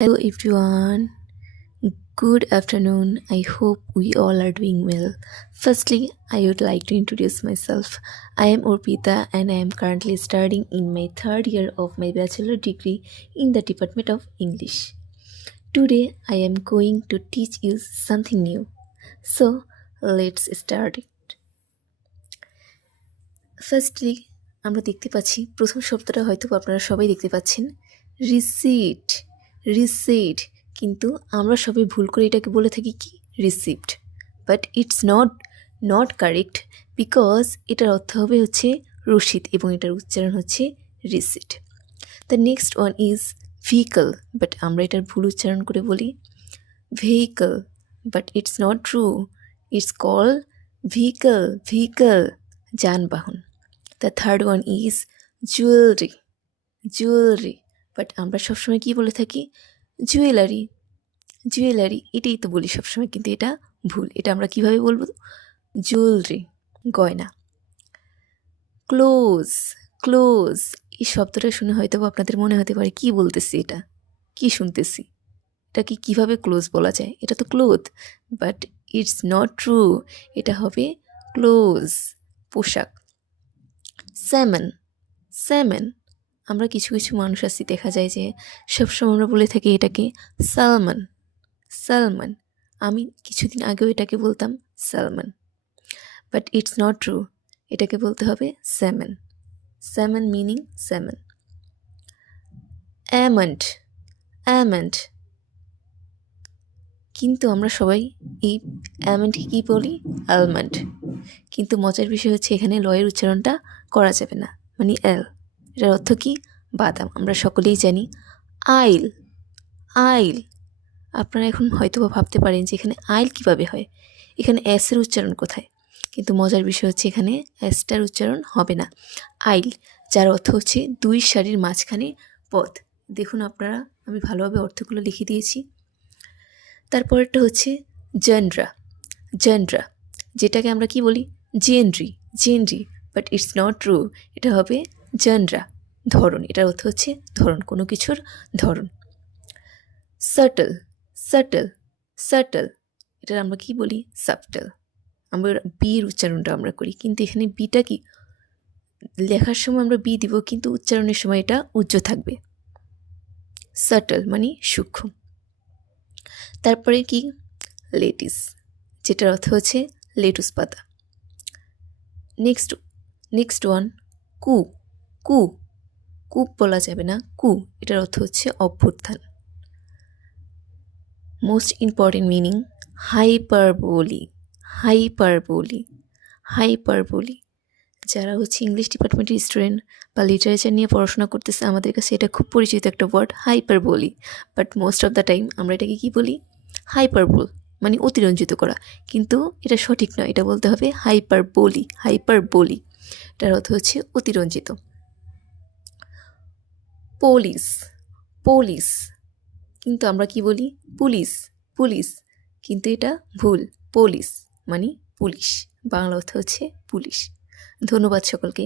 Hello everyone, good afternoon. I hope we all are doing well. Firstly, I would like to introduce myself. I am Urpita and I am currently studying in my third year of my bachelor degree in the Department of English. Today, I am going to teach you something new. So, let's start it. Firstly আমরা দেখতে পাচ্ছি প্রথম শব্দটা হয়তো আপনারা সবাই দেখতে পাচ্ছেন রিসিট রিসিট কিন্তু আমরা সবাই ভুল করে এটাকে বলে থাকি কি receipt but it's not correct because এটার অর্থ হবে হচ্ছে রসিদ এবং এটার উচ্চারণ হচ্ছে receipt the next one is vehicle but আমরা এটার ভুল উচ্চারণ করে বলি vehicle but it's not true it's call vehicle যানবাহন the third one is jewellery but আমরা সবসময় কী বলে থাকি জুয়েলারি এটাই তো বলি সবসময় কিন্তু এটা ভুল এটা আমরা কিভাবে বলবো জুয়েলারি গয়না ক্লোজ এই শব্দটা শুনে হয়তো আপনাদের মনে হতে পারে কি বলতেছি এটা কি শুনতেছি এটাকে কিভাবে ক্লোজ বলা যায় এটা তো cloth but it's not true এটা হবে ক্লোজ পোশাক স্যামন আমরা কিছু মানুষ আছি দেখা যায় যে সবসময় আমরা বলে থাকি এটাকে সালমান আমি কিছুদিন আগেও এটাকে বলতাম Salman but it's not true এটাকে বলতে হবে স্যামন মিনিং স্যামন অ্যামেন্ট কিন্তু আমরা সবাই এই অ্যামেন্টকে কী বলি আলমন্ড কিন্তু মজার বিষয় হচ্ছে এখানে লয়ের উচ্চারণটা করা যাবে না মানে এল এটার অর্থ কি বাদাম আমরা সকলেই জানি আইল আপনারা এখন হয়তো ভাবতে পারেন যে এখানে আইল কীভাবে হয় এখানে এসের উচ্চারণ কোথায় কিন্তু মজার বিষয় হচ্ছে এখানে এসটার উচ্চারণ হবে না আইল যার অর্থ হচ্ছে দুই সারির মাঝখানে পথ দেখুন আপনারা আমি ভালোভাবে অর্থগুলো লিখে দিয়েছি তারপরটা হচ্ছে জেন্ড্রা যেটাকে আমরা কি বলি জেনরি বাট ইটস নট ট্রু এটা হবে জেন্ড্রা ধরন এটার অর্থ হচ্ছে ধরন কোনো কিছুর ধরন সাটল এটার আমরা কি বলি সাবটেল আমরা বির উচ্চারণটা আমরা করি কিন্তু এখানে বিটা কি লেখার সময় আমরা বি দিব কিন্তু উচ্চারণের সময় এটা উজ্জ্ব থাকবে সাটল মানে সূক্ষ্ম তারপরে কি লেটিস যেটার অর্থ হচ্ছে লেটুস পাতা নেক্সট ওয়ান কূপ বলা যাবে না এটার অর্থ হচ্ছে অভ্যুত্থান মোস্ট ইম্পর্টেন্ট মিনিং হাইপারবোলি যারা হচ্ছে ইংলিশ ডিপার্টমেন্টের স্টুডেন্ট বা লিটারেচার নিয়ে পড়াশোনা করতেছে আমাদের কাছে এটা খুব পরিচিত একটা word hyperbole but most of the time আমরা এটাকে কী বলি হাইপারবোল মানে অতিরঞ্জিত করা কিন্তু এটা সঠিক নয় এটা বলতে হবে হাইপারবোলি এটার অর্থ হচ্ছে অতিরঞ্জিত পুলিশ কিন্তু আমরা কি বলি পুলিশ কিন্তু এটা ভুল পুলিশ মানে পুলিশ বাংলা অর্থ হচ্ছে পুলিশ ধন্যবাদ সকলকে